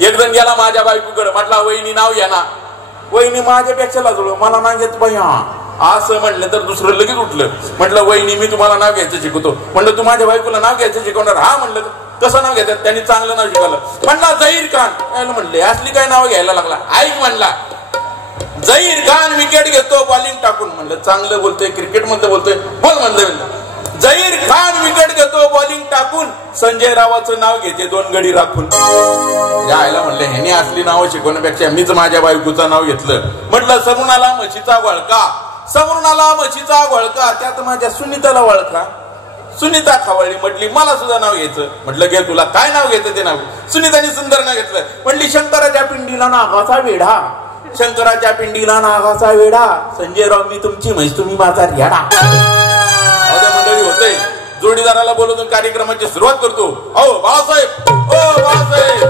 एक जण गेला माझ्या बायकोकडे, म्हटला वहिनी नाव घ्या ना. वहिनी माझ्यापेक्षा लाजलो, मला नाव घेत बाई. हा असं म्हटलं तर दुसरं लगेच उठलं. म्हटलं वहिनी मी तुम्हाला नाव घ्यायचं शिकवतो. म्हणलं तू माझ्या बायकोला नाव घ्यायचं शिकवणार? हा म्हणलं. कसं नाव घेतात? त्यांनी चांगलं नाव शिकवलं. म्हणला झहीर खान. म्हणले असली काय नाव घ्यायला लागला? ऐक म्हणला, झहीर खान विकेट घेतो बॉलिंग टाकून. म्हणलं चांगलं बोलतोय, क्रिकेट मध्ये बोलतोय, बोल म्हणलं. झहीर खान विकेट घेतो बॉलिंग टाकून, संजय रावाचं नाव घेते 2 गडी राखून. यायला म्हणलं ह्याने असली नावं शिकवण्यापेक्षा मीच माझ्या बायकोचं नाव घेतलं. म्हटलं समोराला म्हशीचा वळका, समोराला म्हशीचा वळका, त्यात माझ्या सुनीताला वळका. सुनीता खवळली, म्हटली मला सुद्धा नाव घ्यायचं. म्हटलं घे, तुला काय नाव घ्यायचं ते नाव. सुनीताने सुंदर नाव घेतलं. म्हटली शंकराच्या पिंडीला नागाचा वेढा, शंकराच्या पिंडीला नागाचा वेढा, संजयराव मी तुमची म्हैस तुम्ही माझा रेडा. मंडळी होते, जोडीदाराला बोलवून कार्यक्रमाची सुरुवात करतो. अहो बाळासाहेब, ओ बाळासाहेब,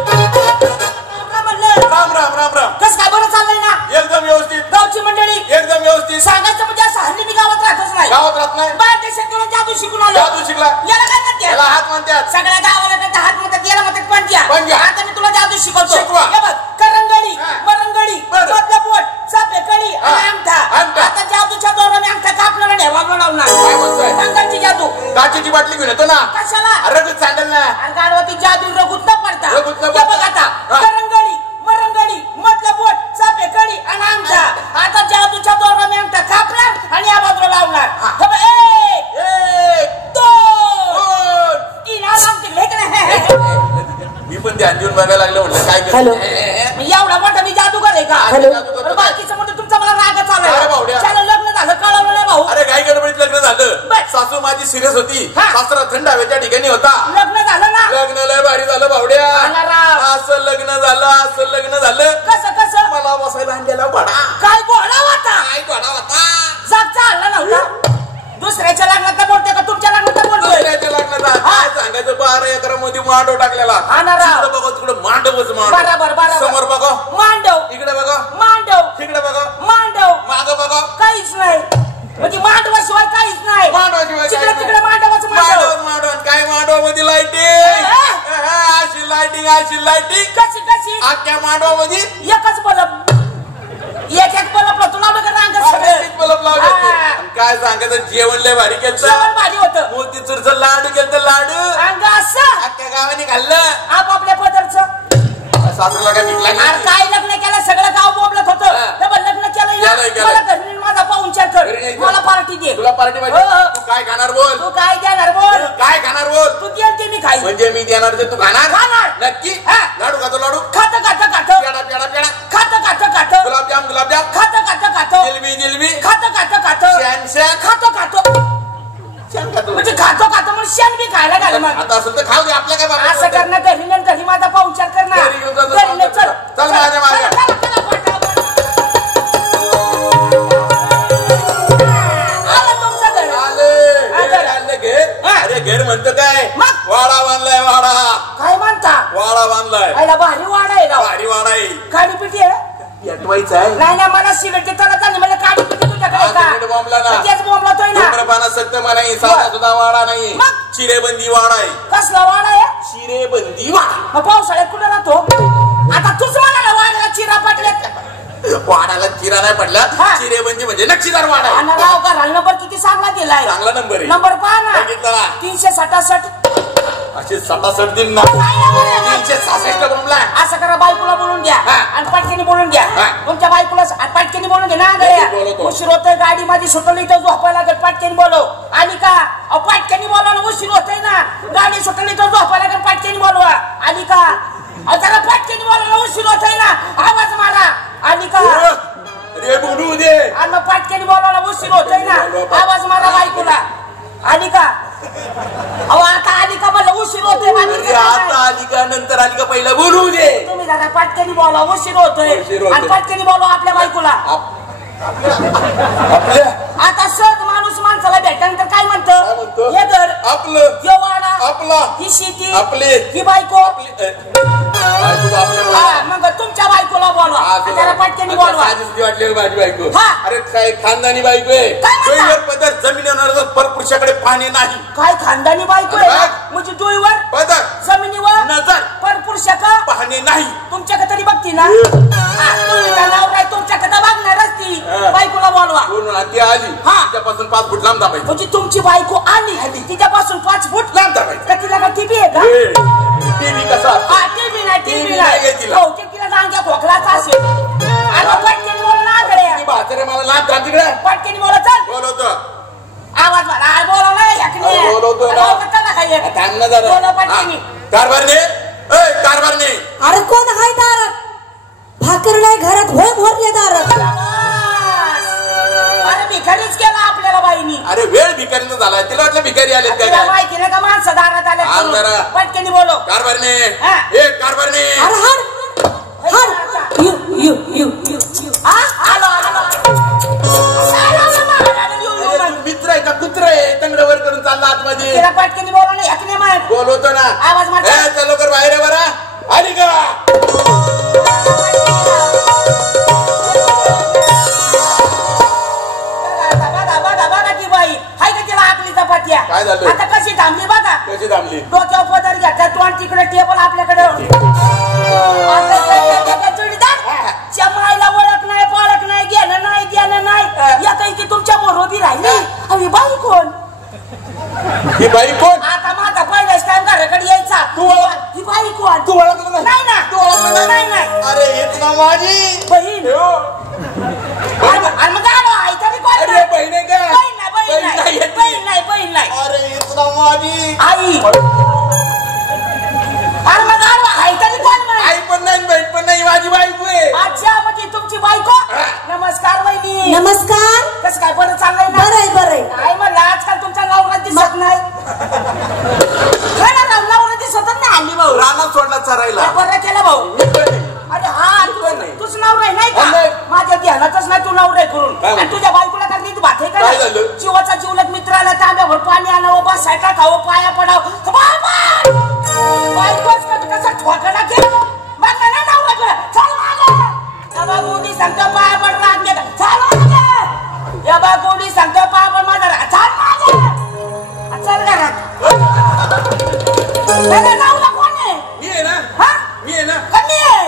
राम राम राम राम. कसं काय बरं चाललंय ना? एकदम व्यवस्थित. गावची मंडळी एकदम व्यवस्थित. सांगायचं म्हणजे असं हल्ली मी गावात राहतच नाही. गावात राहत नाही? बाहेर देशात गेलो, जादू शिकून आलो. जादू शिकला? याला काय म्हणते? याला हात म्हणतात. सगळ्या गावाला तर हात म्हणतात, याला म्हणतात पंजा. पंजा. आता मी तुला जादू शिकवतो. शिकवा. हे बघ, करंगडी, मरंगडी, मधला बोट, चापेकडी आणि अंगठा. आता जादूच्या दोराने अंगठा कापला आणि हवा लावणार. काय म्हणतोय? अंगाची जादू. काचेची बाटली घेऊन येतो ना. कशाला? रगत सांडल ना. आणि गाडवाती जादू रगूत न पडता. रगूत न हे पडता. बघ आता, करंगडी, मरंगडी, मधला बोट, चापेकडी आणि अंगठा. आता जादूच्या दोराने अंगठा कापणार आणि या बाजूला लावणार. हे बघ, 1 2 3 आराम तिकडे मी पण ध्यान देऊन बघायला लागलं. म्हटलं काय हॅलो, एवढा मोठा मी जादूगर आहे का? बाकीचं म्हणजे तुमचा मला राग चालला. चला लग्न झालं, कळवलं नाही भाऊ. अरे काय गडबडीत लग्न झालं. सासू माझी सिरियस होती, सासरा थंड हवेच्या ठिकाणी होता. लग्न झालं ना? लग्न लय भारी झालं भावड्या. असं लग्न झालं, असं लग्न झालं. कसं कसं? मला बसायला आणलेला घोडा. काय घोडा होता? काय घोडा होता? जागचा आणला नव्हता. दुसऱ्याच्या लग्नात बोलते का तुमच्या लग्नात बोलतोय? दुसऱ्याच्या लग्नात काय सांगायचं, 12 एकरामध्ये मांडव टाकलेला. तिकडे बघा, तिकडे मांडवच मांडव. बरोबर बरोबर. समोर बघा मांडव, इकडे बघा मांडव, तिकडे बघा मांडव, मागं बघा काहीच नाही. म्हणजे मांडवाशिवाय काहीच नाही. मांडवाशिवाय तिकडे तिकडे मांडवाचं मांडव. मांडव काय मांडव मध्ये लाईटिंग, अशी लाईटिंग, अशी लाईटिंग. कशी कशी? अख्ख्या मांडव मध्ये एकच बल्ब, एक बल्ब तुला बल्ब लावले. काय सांगायचं, जेवण लय भारी केलं. जेवण भारी होतं. मोतीचूरचं लाडू केलं, लाडू अंग असं अख्ख्या गावाने खाल्लं. आपापल्या पदरचं. सासूला काय भीक लागली? काय लग्न केलं, सगळं गाव बोंबलत होतं. लग्न केलं, मला घरी माझा पाहुणचार कर, मला पार्टी दे. तुला पार्टी पाहिजे? तू काय खाणार बोल? तू काय देणार बोल? काय खाणार बोल? तू देल ते मी खाईन. म्हणजे मी देणार ते तू खाणार? खाणार नक्की. लाडू खातो, लाडू खात खात खात, पेडा पेडा पेडा खात खात खात, गुलाबजाम गुलाबजाम खात खात खात, जिलबी जिलबी खात खात खात, शॅन शॅन खात खात. म्हणजे खातो खातो म्हणून शेण बी खायला घाल. मग आता असेल तर खाऊ दे, आपल्या काय बाबा. असं करणं घरी नाही, घरी माझा पाहुणचार करणार. घरी चल चल माझ्या मागे. अरे घेर म्हणतो काय, वाडा बांधलाय. वाडा काय म्हणता? वाडा बांधलाय. भारी वाडा आहे. भारी वाडा आहे. काडी पिटी आहे. पेटवायचं आहे. नाही ना, मला सिगरेटची तलत आली. मला काडी पिटी तुझ्याकडे का? बॉम्बला ना, तेच बोंबलतोय ना. धूम्रपान सक्त नाही, साधा सुद्धा वाडा नाही. चिरेबंदी वाडा आहे. कसला वाडा आहे? चिरेबंदी वाडा. मग पावसाळ्यात कुठे राहतो? आता तूच म्हणाला वाड्याला चिरा पडल्यात. वाडाला चिरा नाही पडला. चिरेबंदी म्हणजे नक्षीदार वाडा आहे. राव का नंबर किती चांगला दिलाय? चांगला नंबर आहे. नंबर पहा ना, 367. असे 67 दिन ना, 366 बोंबला. असं करा, बायकोला बोलून द्या आणि पटकेनी बोलून द्या. तुमच्या बायकोला पटकेनी बोलून घे ना. उशीर होतोय, गाडी माझी सुटली तर झोपायला लागेल. पटकेनी बोलव. आली का? पटकेनी बोलवा. उशीर होतोय ना, गाडी सुटली तर झोपायला लागेल. पटकेनी बोलवा. आली का? त्याला पटकेनी बोलवा. उशीर होतोय ना, आवाज मारा. आली का? रे बोलू दे. आणि मग पटकेनी बोलवायला उशीर होतोय ना, आवाज मारा बायकोला. आली का? अहो आता आली का? मला उशीर होतोय. आता आली का नंतर आली का पहिला बोलू दे. तुम्ही जरा पटकेनी बोला, उशीर होतोय. आणि पटकेनी बोलवा आपल्या बायकोला. आता सहज माणूस माणसाला भेटल्यानंतर काय म्हणतो? हे घर आपलं, हे वाडा आपला, ही शेती आपली, ही बायको मग तुमच्या बायकोला बोलवा. त्याला पटकेनी बोलवा. वाटली माझी बायको. अरे काय खानदानी बायको आहे. पदर जमिनीवर परपुरुषाकडे पाणी नाही. काय खानदानी बायको आहे म्हणजे डोईवर पदर जमिनीवर नजर परपुरुषाका पाणी नाही. तुमच्याकडे तरी बघती ना तुम्ही नवरा तुमच्याकडे बघणारच ती बायकोला बोलवा. ती आली तिच्यापासून 5 फूट लांब दाबायची. म्हणजे तुमची बायको आली तिच्यापासून 5 फूट लांब दाबायची. का तिला का टीव्ही आहे का? टीव्ही कसा टीव्ही नाही टीव्ही नाही तिला जाणक्या खोकलाचा असेल. पटकेने बोल ना कडे म्हातारे मला लांब जा तिकडे. पटकेने बोला चल बोलवतो आवाज मारा बोला नाही बोलवतो कारभारने. अरे कोण आहे दारात? भाकर नाही घरात होय भरले दारात. अरे भिकारीच केला आपल्याला बाईनी. अरे वेळ भिकारीचा झाला तिला वाटलं भिकारी आले काय माहिती नाही का माणसं दारात आले. पटकेने बोलो कारभारने. कारभारने मित्र आहे का कुत्र आहे तंगडवर करून चालला आतमध्ये. तिला पटकेने बोलो ना ह्याकने मग बोलवतो ना आवाज मार. लवकर बाहेर आहे बरा. आली का काय झालं आता कशी थांबली बघा. कशी थांबली? डोक्यावर पदर घ्या तोंड तिकडे टेबल आपल्याकडे मायला ओळख नाही पळख नाही घेणं नाही देणं नाही या काही की तुमच्या मोरोबी राहिली. अरे बाई कोण? ही बाई कोण? आता माझा पहिलाच टाइम घराकडे यायचा. तू ही बाई कोण? तू ओळखलं नाही ना. तू ओळखलं नाही. अरे हेच ना माझी बहीण. आणि मग आलो आई तरी कोण? अरे बहीण आहे का? बहीण नाही. अरे हेच ना माझी आई. अरे मग आलो आई तरी कोण? आई पण नाही बहीण पण नाही माझी बायको आहे. अच्छा म्हणजे तुमची बायको. नमस्कार वहिनी. नमस्कार. कसं काय बरं चाललंय ना? बरंय. काय म्हणलं आजकाल तुमचा नवरा दिसत नाही. नवरा दिसतच नाही हल्ली भाऊ. रानात सोडला चरायला. बरं केलं भाऊ. अरे हा तूच नवरा नाही का? माझ्या ध्यानातच नाही तू नवरा करून. आणि तुझ्या बायकोला तर नीट भात आहे का? जीवाचा जीवलग मित्राला तांब्यावर पाणी आणावं बसायला खावं पाया पडावं. बायकोच कसं ठोकला केलं बघ ना नवरा तुला. चल मागे गोडी सांगतो पाया पड रात घे. चाल मागे या बा गोडी सांगतो पाया पड माझा चाल मागे. चल घरात. नवरा कोण आहे? मी आहे ना. मी आहे ना. कमी आहे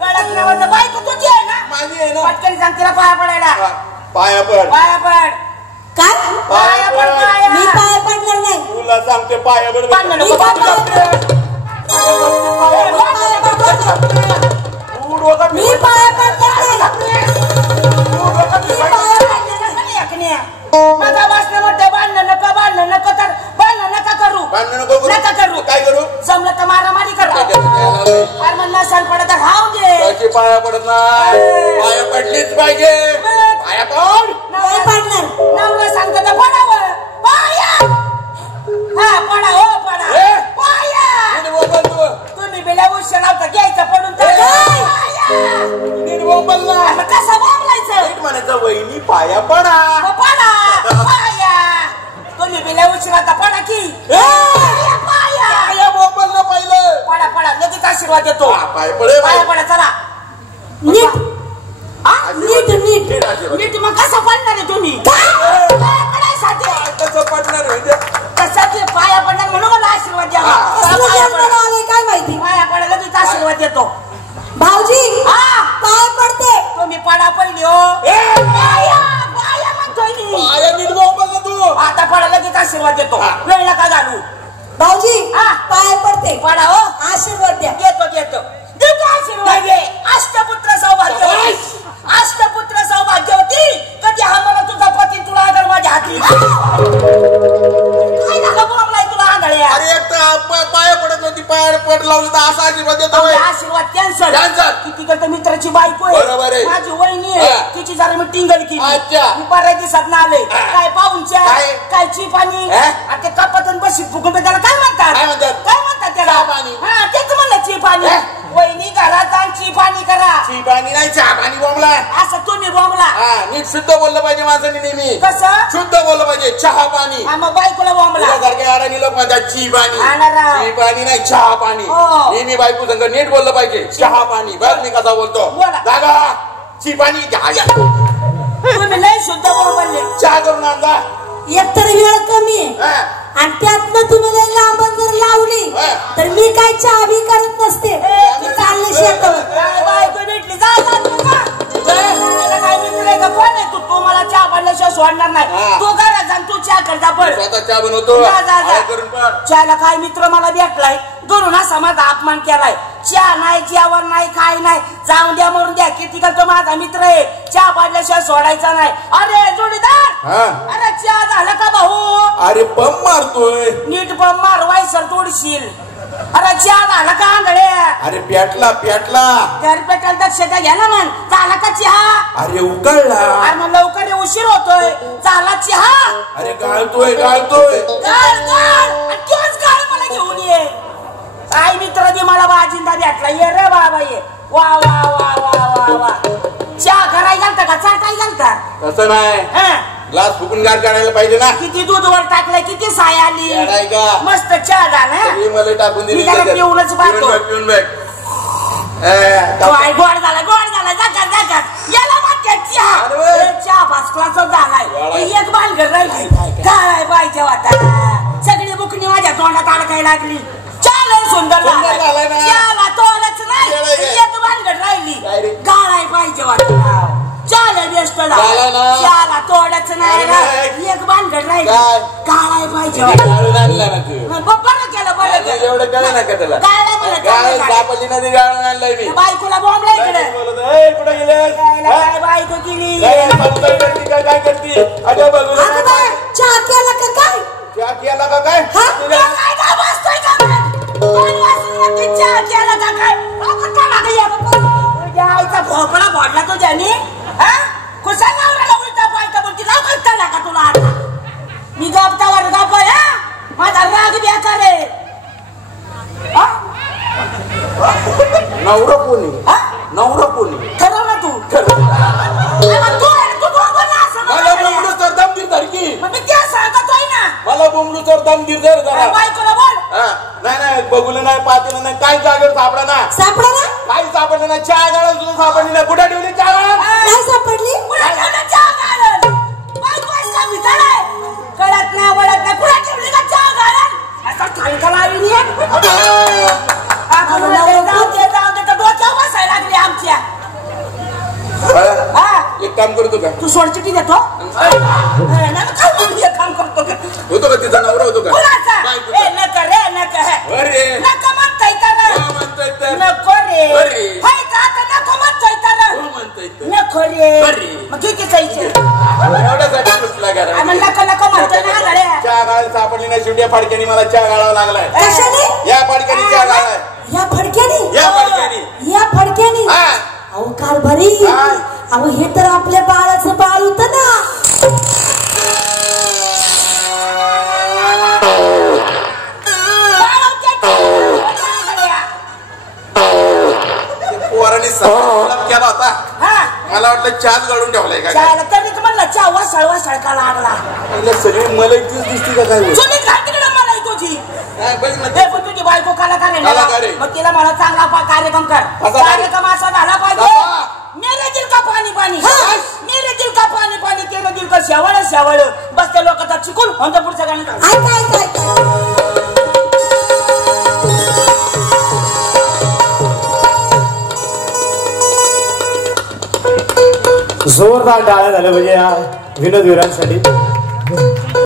कडक नवरा बायको तुझी आहे ना. माझी आहे ना. पटकन सांग तिला पाया पडायला. पाया पड. पाया पड. काय? पाया पड. पाया. मी पाया पडणार नाही. तुला सांगते पाया पड. मी पाया पडणार. मी पाया पडणार नाही. माझा वासना म्हणते बांधणं नको तर बांधणं नका करू. काय करू? जमलं तर मारामारी करा. अरे म्हणलं सण पडत राहू दे. पाया पडत नाही. पाया पडलीच पाहिजे. पाया पड. नाही पडणार. नवरा सांगतो तर पडावं. पाया. हा पडा हो पडा. पाया. तुम्ही बिला उशीर लावता घ्यायचं पडून तर कसं बोलायचं? म्हणायचं वहिनी पाया पडा. पडा. पाया. तुम्ही बिला उशीर लावता पडा की पाया. बोंबललं पहिलं. पडा लगेच आशीर्वाद देतो. पाया पडे. पाया पडा चला. नीट नीट मग कसं पडणार आहे तुम्ही? कसं पडणार म्हणजे कसं ते पाया पडणार म्हणून मला आशीर्वाद द्या. काय माहिती? पाया पडा लगेच आशीर्वाद देतो. भाऊजी पाय पडते. तुम्ही पडा पहिली हो. पाया म्हणतोय मी. पाया नीट बोंबललं तू. आता पडा लगेच आशीर्वाद देतो. वेळ नका घालू. भाऊजी पाय पडते. पडा हो. आशीर्वाद द्या. देतो आशीर्वाद. अष्टपुत्र सौभाग्यवती. अष्टपुत्र सौभाग्यवती. कधी हा मला तुझा पती तुला आदर माझ्या हाती. काय झालं बोललाय तुला आंधळ्या? अरे एक तर पाया पडत नव्हती. पाया पड लावली तर असा आशीर्वाद देतो. आशीर्वाद कॅन्सल. किती करतो मित्राची बायको बरोबर आहे. माझी वहिनी आहे. तिची जरा मी टिंगल केली. मी बऱ्याच दिवसात ना आले. काय पाहुणच्या काय चिपाणी ते कपातून बशी फुकून त्याला काय म्हणतात? काय म्हणतात त्याला? हा तेच म्हणलं चिपाणी. वहिनी घरात आणची पाणी करा. पाणी नाही चहा पाणी बोंबला. असं तुम्ही बोंबला. नीट शुद्ध बोललं पाहिजे माणसाने नेहमी. कसं शुद्ध बोललं पाहिजे. चहा पाणी. मग बायकोला बोंबला. घरके लोक म्हणतात ची पाणी. ची पाणी नाही चहा पाणी. नेहमी बायको संग नीट बोललं पाहिजे. चहा पाणी. बघ मी कसा बोलतो. जागा ची पाणी. तुम्ही लय शुद्ध बोलले. चहा करून आणजा. एकतर वेळ कमी आहे आणि त्यातनं तुम्ही लय लांबण जर लावली तर मी काय चहा बी करत नसते. मी चालले शेतावर. बायको भेटली जा काय मित्र आहे का कोण आहे तू? तू मला चहा पाडल्याशिवाय सोडणार नाही. तू घरात जा तू चहा करता पड. स्वतः चहा बनवतो. चहाला काय मित्र मला भेटलाय घरून असा माझा अपमान केलाय. चहा नाही जेवण नाही काय नाही जाऊन द्या मरून द्या किती का तो माझा मित्र आहे. चहा पाडल्याशिवाय सोडायचा नाही. अरे जोडीदार अरे चहा झाला का भाऊ? अरे पंप मारतोय. नीट पंप मार वायसर तोडशील. अरे चहा झाला का आंधळे? अरे पेटला घर पेटायला दक्षता घ्या ना मग. झाला का चहा? अरे उकळला. अरे मग लवकर उशीर होतोय. झाला चहा? अरे गाळतोय गाळ मला घेऊन ये. आई मित्र दे मला बाजिंदा भेटला. ये रे बाबा ये. वा वा वा वा वा वा. चहा करायला घालता का चाटाय घालता? तसं नाही. ग्लास फुकून गार काढायला पाहिजे ना. किती दूध वर टाकलंय किती साय आली. मस्त चहा झाला. मला टाकून दिली. पिऊनच पाहतो. पिऊन बघ. गोड झाला जागा याला वाटत चहा फर्स्ट क्लास झालाय. एक बालघर राहिली काय पाहिजे वाटा. सगळी बुकणी माझ्या तोंडात अडकाय लागली. चहा सुंदर झालाय. चहाला तोडच नाही. एक बालघर राहिली गाळाय पाहिजे वाटा. चहाला बेस्ट चहाला तोडच नाही. एक बालघर राहिली गाळाय पाहिजे वाटा. बरं केलं एवढं कळलं ना का त्याला. सापडली नदी गाळून आणलाय मी. बायकोला बॉम्बला इकडे कुठे गेले बायको गेली. काय करते अगं बघू. चहा केला का काय? चहा केला का काय? आईचा भोपळा फोडला तो ज्याने. कुसा नवऱ्याला उलटा पालटा बोलती नाव करता का तुला? आता मी गपतावर गप माझा राग बेकार आहे. नवरा कोणी ठरव ना तू. मला बोंबलू तर दमगीर धरकी. मी त्या सांगतोय ना. मला बोंबलू तर दमगीर धर जरा. बायकोला बोल. नाही बघूलं नाही पातेलं नाही काय जागेवर सापडा ना. काही सापडलं नाही. चहा गाळण सुद्धा सापडली नाही. कुठे ठेवली चहा गाळण? नाही सापडली. चहा गाळण बायको भितर आहे. कळत नाही वळत नाही. कुठे ठेवली का चहा गाळण? आता ठणका लावली डोक्यावर बसायला लागली आमच्या. एक काम करतो का? तू सोडचिटी देतो. काम करतो का? होतो का तिचा नवरा होतो का? नको रे नको म्हणताय नको रे नको म्हणताय नको रे. मग किती जायचे नको म्हणतोय ना. चहा गाळायला सापडली नाही. शिवट्या फडक्याने मला चहा गाळावा लागलाय. या फडक्याने चहा गाळाय. या फडक्याने अहो कारभारी. अहो हे तर आपल्या बाळाचं बाळ होत ना. पोराने केला होता. मला वाटलं चहाच गाळून ठेवलाय का? तरी म्हणलं चहा वसाळ का लागला. सगळी मला तीच दिसती का काय? मला तुझी तुझी बायको कलाकार आहे. मग तिला मला चांगला कार्यक्रम कर. कार्यक्रम असा झाला पाहिजे. मेरे दिल का पाणी मेरे दिल का पाणी तेरे दिल का शेवळ बस त्या लोकांचा चिकून होतं पुढचं गाणं. जोरदार टाळ्या झाल्या म्हणजे या विनोद वीरांसाठी.